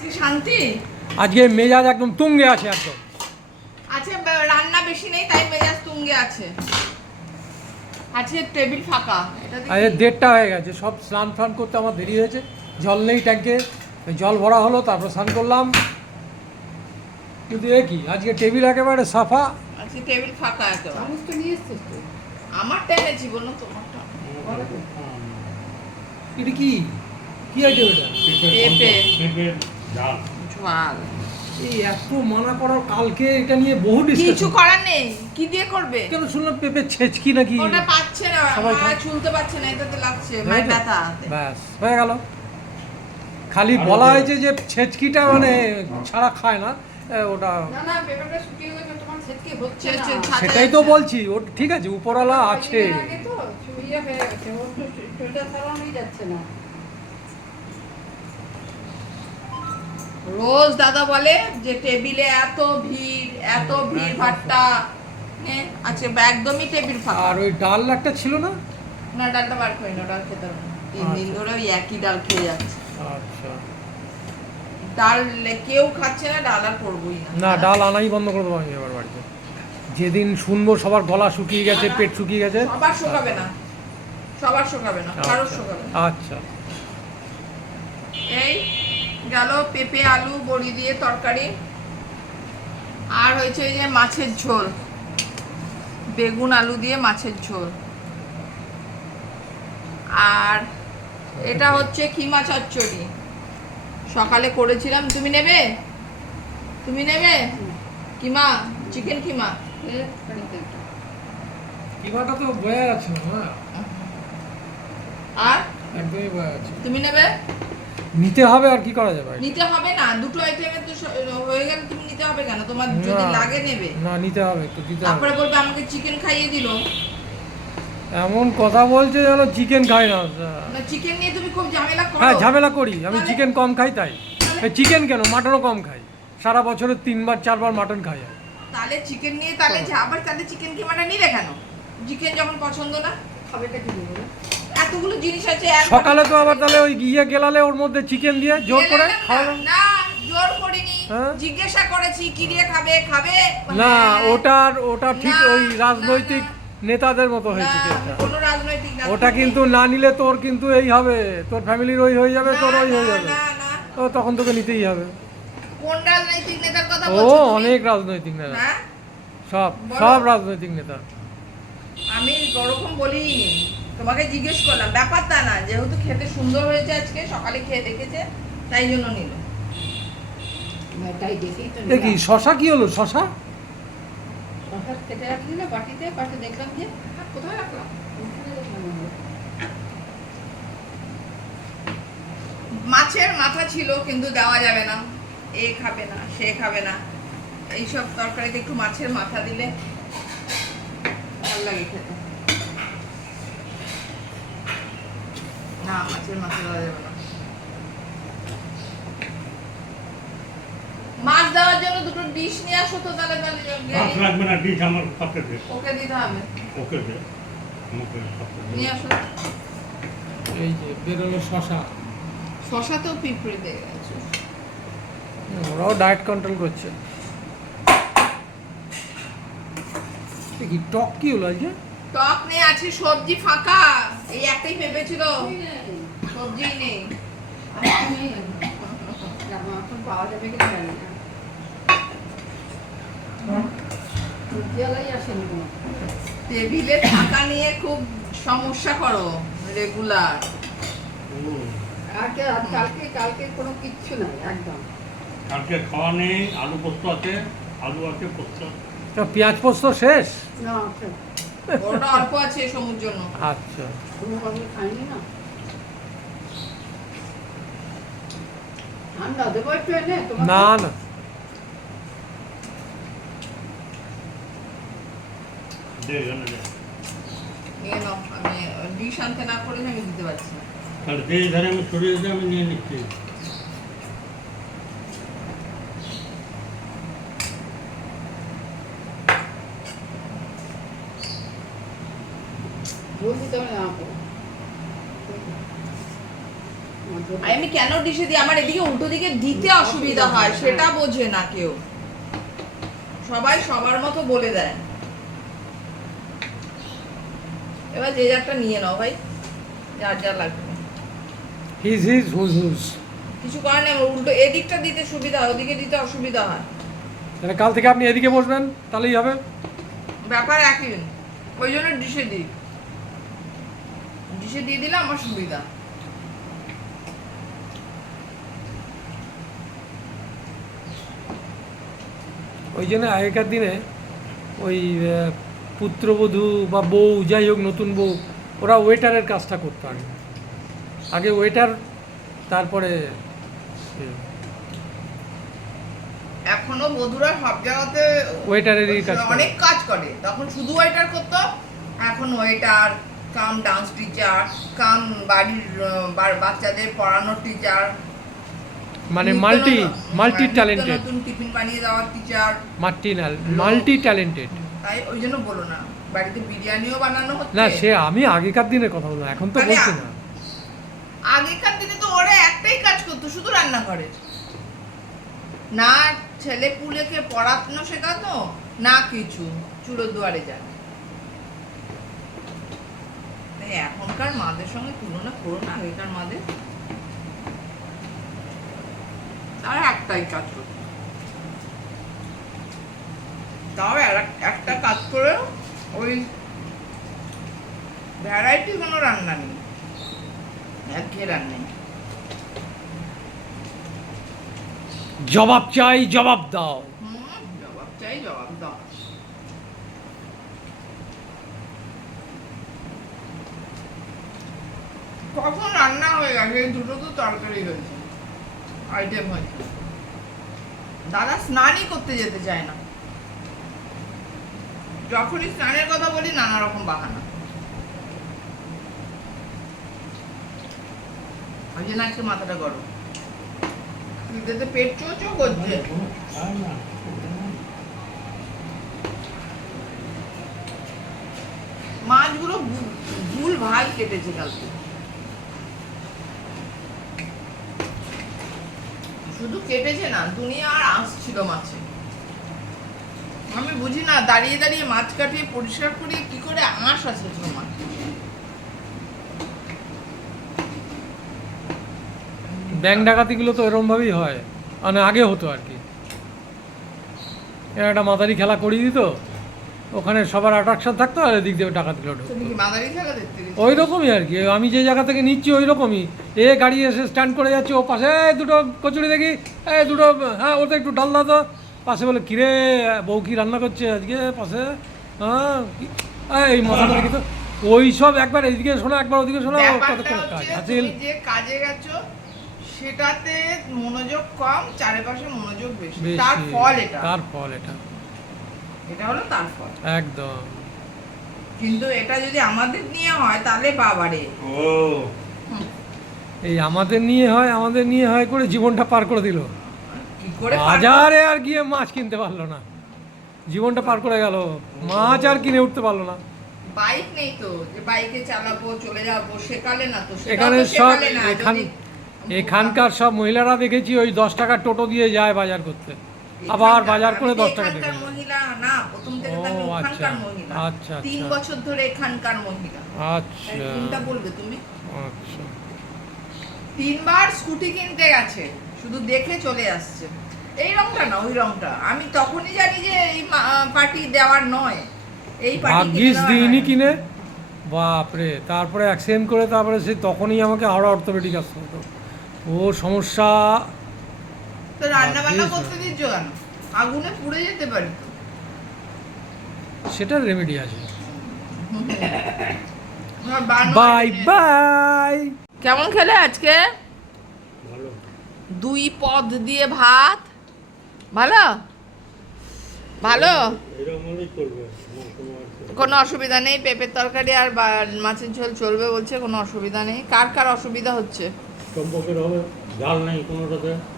আজকে শান্তি? আজকে মেজাজ একদম তুঙ্গে আছে একদম। আছে রান্না বেশি নেই তাই মেজাজ তুঙ্গে আছে। আছে টেবিল ফাঁকা এটা দেখি। আজকে দেড়টা হয়ে গেছে সব স্নান ফান করতে আমার দেরি হয়েছে। জল নেই ট্যাঙ্কে জল ভরা হলো তারপর স্নান করলাম। কিন্তু এ কি আজকে টেবিল একেবারে সাফা। আজকে টেবিল ফাঁকা একেবারে। চামচ তো নিয়ে এসছিস তো আমার টেনেছি বলুন তোমারটা। এটা কি? কি আইটেম এটা? পেঁপে। পেঁপের ঝাল ঝাল এই এত মানা করার কালকে এটা নিয়ে বহু কিছু করার নেই। কি দিয়ে করবে? কেন শুনলাম পেঁপে ছেচকি নাকি? ওটা পাচ্ছে না। মা চুলতে পারছে না এটাতে লাগছে। মায়ের ব্যথা ব্যাস হয়ে গেল। খালি বলা হয়েছে যে ছেচকিটা মানে ছাড়া খায় না ওটা সেটাই তো বলছি। ও ঠিক আছে উপরওয়ালা আছে। রোজ দাদা বলে যে টেবিলে এত ভিড় এত ভিড় ভাট্টা। নে, আচ্ছা একদমই টেবিল ফাঁকা। আর ওই ডাল একটা ছিল না? না ডালটা বার করি না ডাল খেতে হবে তিন দিন ধরে ওই একই ডাল খেয়ে যাচ্ছে। আচ্ছা। ডাল কেউ খাচ্ছে না ডাল আর করবোই না। না ডাল আনাই বন্ধ করে দেবো আমি এবার বাড়িতে। যেদিন শুনব সবার গলা শুকিয়ে গেছে পেট শুকিয়ে গেছে। সবার শোকাবে না। সবার শোকাবে না কারোর আচ্ছা, শোকাবে আচ্ছা। এই গেল পেঁপে আলু বড়ি দিয়ে তরকারি। আর হয়েছে যে মাছের ঝোল। বেগুন আলু দিয়ে মাছের ঝোল। আর এটা হচ্ছে কিমা চচ্চড়ি। সকালে করেছিলাম। তুমি নেবে? তুমি নেবে? কিমা? চিকেন কিমা। কিমাটা তো বয়ে আছে আর? একদমই বয়ে আছে। তুমি নেবে? নিতে হবে আর কি করা যাবে? নিতে হবে না দুটো আইটেমের তো হয়ে গেলে তুমি নিতে হবে কেন? তোমার যদি লাগে নেবে। না নিতে হবে একটু দিতে হবে। তারপরে বলবে আমাকে চিকেন খাইয়ে দিল। এমন কথা বলছে যেন চিকেন খাই না না চিকেন নিয়ে তুমি খুব ঝামেলা করো। হ্যাঁ ঝামেলা করি আমি চিকেন কম খাই তাই। তাহলে- চিকেন কেন? মাটনও কম খাই। সারা বছরে তিনবার চারবার মাটন খাই তাহলে চিকেন নিয়ে তাহলে যে আবার তাহলে চিকেন কিমাটা নিলে কেন? চিকেন যখন পছন্দ না খাবেটা কি দেবো রে? এতগুলো জিনিস আছে সকালে তো আবার তাহলে ওই গিয়ে গেলালে ওর মধ্যে চিকেন দিয়ে জোর করে খাওয়ালাম না জোর করিনি। হ্যাঁ? জিজ্ঞাসা করেছি কি দিয়ে খাবে খাবে? না হ্যাঁ। ওটার ওটা ঠিক ওই রাজনৈতিক নেতাদের মতো হয়েছে কেসটা ওটা কিন্তু না নিলে তোর কিন্তু এই হবে তোর ফ্যামিলির ওই হয়ে যাবে তোর ওই হয়ে যাবে। তো তখন তোকে নিতেই হবে। কোন রাজনৈতিক নেতার কথা ও? অনেক রাজনৈতিক নেতা। হ্যাঁ? সব সব রাজনৈতিক নেতা। আমি ওরকম বলিনি। তোমাকে জিজ্ঞেস করলাম ব্যাপার তা না যেহেতু খেতে সুন্দর হয়েছে আজকে সকালে খেয়ে দেখেছে তাই জন্য নিল। দেখি শশা কি হলো শশা? শশা কেটে রাখলি না বাটিতে পাশে দেখলাম যে হ্যাঁ, কোথায় রাখলাম। মাছের মাথা ছিল কিন্তু দেওয়া যাবে না। এ খাবে না সে খাবে না। এইসব তরকারিতে একটু মাছের মাথা দিলে ভালো লাগে খেতে না দেওয়া যাবে না মাছ দেওয়ার জন্য দুটো ডিশ নিয়ে আসো তো তাহলে তাহলে মাছ লাগবে না ডিশ আমার পাতে দে। ওকে দিতে হবে। ওকে দে আমাকে নিয়ে আসো। এই যে বেরোলো শশা। শশাতেও পিঁপড়ে দিয়ে গেছে। ওরাও ডায়েট কন্ট্রোল করছে। দেখি টক কি হলো আজকে? টক নেই আছে সবজি ফাঁকা। এই একটাই পেঁপে ছিল এই রে, সবজি নেই। পাওয়া যাবে কিনা জানি না। কোনো টেবিলে ফাঁকা নিয়ে খুব সমস্যা করো রেগুলার কালকে কালকে কালকে কোনো কিচ্ছু নাই একদম। কালকে খাওয়া নেই আলু পোস্ত আছে আলু আছে পোস্ত। পেঁয়াজ পোস্ত শেষ? না আছে। ওটা অল্প আছে সমুর জন্য। আচ্ছা। কোনো খাইনি না ঠান্ডা দেবো একটু এনে তোমার না না। ডিশ আনতে না করে আমি দিতে পারছি না। তাহলে দে ধারে আমি নিয়ে নিচ্ছি। জল দিতে না আর আমি কেন ডিশে দিই? আমার এদিকে উল্টো দিকে দিতে অসুবিধা হয় সেটা বোঝে না কেউ। সবাই সবার মতো বলে দেয়। এবার যে যারটা নিয়ে নাও ভাই যার যার লাগবে। হিজ হিজ হুজ হুজ কিছু করার নেই আমার উল্টো এদিকটা দিতে সুবিধা হয় ওদিকে দিতে অসুবিধা হয়। তাহলে কাল থেকে আপনি এদিকে বসবেন তাহলেই হবে। ব্যাপার একই। ওই জন্য ডিশে দিই। ডিশে দিয়ে দিলে আমার সুবিধা। ওই জন্য আগেকার দিনে ওই পুত্রবধূ বা বউ যাই হোক নতুন বউ ওরা ওয়েটারের কাজটা করতো আগে। আগে ওয়েটার তারপরে এখনও বধুরা সব জায়গাতে ওয়েটারেরই কাজ অনেক কাজ করে। তখন শুধু ওয়েটার করতো এখন waiter cum dance teacher cum বাড়ির বাচ্চাদের পড়ানোর টিচার মানে মাল্টি মাল্টি ট্যালেন্টেড নতুন টিফিন বানিয়ে দেওয়ার টিচার মাল্টি মাল্টি ট্যালেন্টেড তাই ওই জন্য বলো না। বাড়িতে বিরিয়ানিও বানানো হচ্ছে। না সে আমি আগেকার দিনের কথা বললাম এখন তো বলছি না। আগেকার দিনে তো ওরা একটাই কাজ করতো শুধু রান্নাঘরের। না ছেলে পুলেকে পড়ানো শেখাতো না কিছু চুলো দুয়ারে যায়। এখনকার মাদের সঙ্গে তুলনা করো না আগেকার মাদের তারা একটাই কাজ করতো তাও একটা কাজ করে ওই ভ্যারাইটি কোনো রান্না নেই। একঘেয়ে রান্নাই জবাব চাই জবাব দাও। জবাব চাই জবাব দাও। কখন রান্না হয়ে গেছে? দুটো তো তরকারি হয়েছে। আইটেম হয়েছে দাদা স্নানই করতে যেতে চায় না। যখনই স্নানের কথা বলি, নানা রকম বাহানা। ওই জন্য আজকে মাথাটা গরম। খিদেতে পেট চো চো করছে। মাছগুলো ভুল ভালো কেটেছে কালকে। শুধু কেটেছে না, দুনিয়া আর আঁশ ছিল মাছে। আমি বুঝি না, দাঁড়িয়ে দাঁড়িয়ে মাছ কাটিয়ে পরিষ্কার করিয়ে কি করে আঁশ আছে তোমার ব্যাংক ডাকাতিগুলো তো এরমভাবেই হয়। মানে আগে হতো আর কি। এরা একটা মাদারি খেলা করিয়ে দিত ওখানে সবার অ্যাট্রাকশন থাকতো আর এদিক দিয়ে ডাকাতিগুলো ঢুকতো? ওই রকমই আর কি আমি যে জায়গা থেকে নিচ্ছি ওই রকমই এ গাড়ি এসে স্ট্যান্ড করে যাচ্ছে ও পাশে "এই দুটো কচুরি দেখি এই দুটো হ্যাঁ ওতে একটু ডাল দাও তো। পাশে বলে কিরে বউ কি রান্না করছে আজকে পাশে? হ্যাঁ এই মাথাটা দেখি তো। ওই সব একবার এইদিকে শোনা একবার ওদিকে শোনা কত কাজ হাসিল। যে কাজে গেছো সেটাতে মনোযোগ কম চারিপাশে মনোযোগ বেশি তার ফল এটা। তার ফল এটা। এটা হলো তার ফল একদম। কিন্তু এটা যদি আমাদের নিয়ে হয় তাহলে বাবারে। ও। এই আমাদের নিয়ে হয় আমাদের নিয়ে হয় করে জীবনটা পার করে দিল। কি করে পারব? বাজারে আর গিয়ে মাছ কিনতে পারল না। জীবনটা পার করে গেল। মাছ আর কিনে উঠতে পারল না। বাইক নেই তো যে বাইকে চালাবো চলে যাব সেকালে না তো এখানে সব এখান এখানকার সব মহিলারা দেখেছি ওই দশ টাকার টোটো দিয়ে যায় বাজার করতে। আবার বাজার করে দশ টাকা এখানকার মহিলা না প্রথম থেকে তো আমি ওখানকার আচ্ছা, মহিলা। আচ্ছা, তিন আচ্ছা। বছর ধরে এখানকার মহিলা। আচ্ছা। কোনটা বলবে তুমি? আচ্ছা। তিনবার স্কুটি কিনতে গেছে শুধু দেখে চলে আসছে। এই রংটা না ওই রংটা। আমি তখনই জানি যে এই পার্টি দেওয়ার নয়। এই পার্টি দিইনি কিনে। বাপরে তারপরে অ্যাক্সিডেন্ট করে তারপরে সে তখনই আমাকে হাওড়া অর্থোপেডিক আসতে হতো। ও সমস্যা তো রান্না বান্না করতে দিচ্ছ কেন? আগুনে পুড়ে যেতে পারি। সেটার রেমেডি আছে। Bye bye. কেমন খেলে আজকে? দুই পদ দিয়ে ভাত। ভালো? ভালো? কোনো অসুবিধা নেই পেঁপের তরকারি আর বা- মাছের ঝোল চলবে বলছে কোনো অসুবিধা নেই। কার কার অসুবিধা হচ্ছে? চম্পকের হবে ঝাল নেই কোনোটাতে।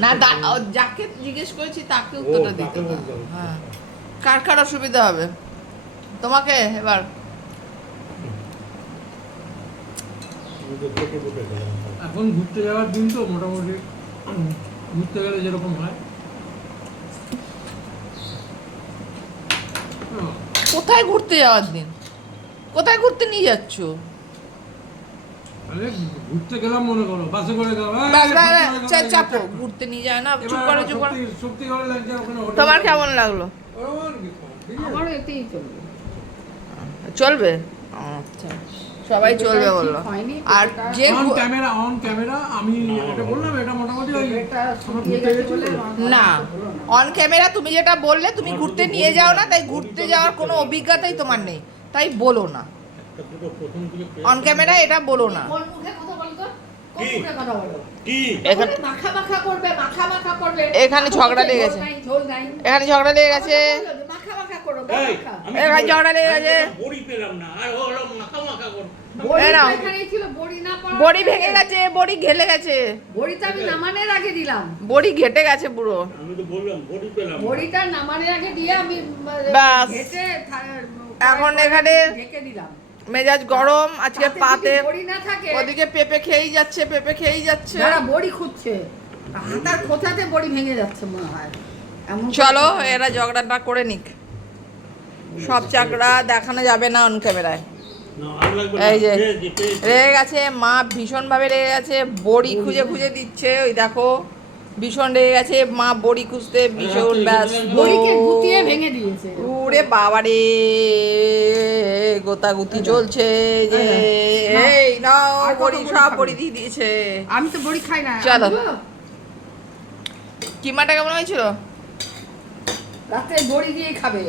না দা- যাকে জিজ্ঞেস করেছি তাকে উত্তরটা দিতে হবে। হ্যাঁ। কার কার অসুবিধা হবে? তোমাকে এবার। এখন ঘুরতে যাওয়ার দিন তো মোটামুটি ঘুরতে গেলে যেরকম হয়। কোথায় ঘুরতে যাওয়ার দিন? কোথায় ঘুরতে নিয়ে যাচ্ছ? ঘুরতে গেলাম মনে করো বাসে করে গেলাম। এই, ব্যাস, ব্যাস, বাসে ব্যাস, করে চা- গেলাম, চাপো ঘুরতে নিয়ে যায় না চুপ এবার চুপ করো। সত্যি- সত্যি করে লাগছে ওখানে তোমার কেমন লাগল? এতেই চলবে। চলবে? আচ্ছা সবাই চলবে বলল আর যে ক্যামেরা অন ক্যামেরা আমি এটা বললাম এটা মোটামুটি ওই না। অন ক্যামেরা তুমি যেটা বললে তুমি ঘুরতে নিয়ে যাও না তাই ঘুরতে যাওয়ার কোনো অভিজ্ঞতাই তোমার নেই। তাই বলো না। অন ক্যামেরা এটা বলো না। কোন মুখে কথা বলতো কোন মুখে কথা বলো? কি? এখানে- মাখা মাখা করবে মাখা মাখা করবে। এখানে ঝগড়া লেগে গেছে। এখানে ঝগড়া লেগে গেছে। মাখা মাখা করো এখানে ঝগড়া লেগে গেছে। বড়ি পেলাম না আর হলো মাখা মাখা করো বড়ি এই নাও। তো এখানেই ছিল বড়ি না পাওয়া বড়ি ভেঙে গেছে বড়ি ঘেলে গেছে। বড়িটা আমি নামানোর আগে দিলাম। বড়ি ঘেটে গেছে পুরো। আমি তো বললাম বড়ি পেলাম বড়িটা নামানোর আগে দিয়ে আমি ব্যাস। ঘেটে এখন এখানে ঢেকে দিলাম। মেজাজ গরম আজকে পাতে যদি বড়ি না থাকে। ওদিকে পেঁপে খেয়েই যাচ্ছে পেঁপে খেয়েই যাচ্ছে। বড়ি খুঁজছে হাতার খোঁচাতে বড়ি ভেঙে যাচ্ছে মনে হয়? চলো। এরা ঝগড়াটা করে নিক। সব চাকরা দেখানো যাবে না অন ক্যামেরায়। এই যে। রেগে গেছে মা ভীষণ ভাবে রেগে গেছে বড়ি খুঁজে খুঁজে দিচ্ছে ওই দেখো। ভীষণ রেগে গেছে মা বড়ি খুঁজতে ভীষণ ব্যস্ত। বড়িকে গুটিয়ে ভেঙে দিয়েছে। বাবারে গোতাগুতি চলছে যে না। এই নাও বড়ি সব বড়ি দিয়ে দিয়েছে। আমি তো বড়ি খাই না চলো। কিমাটা কেমন হয়েছিল? রাত্রে বড়ি দিয়ে খাবে।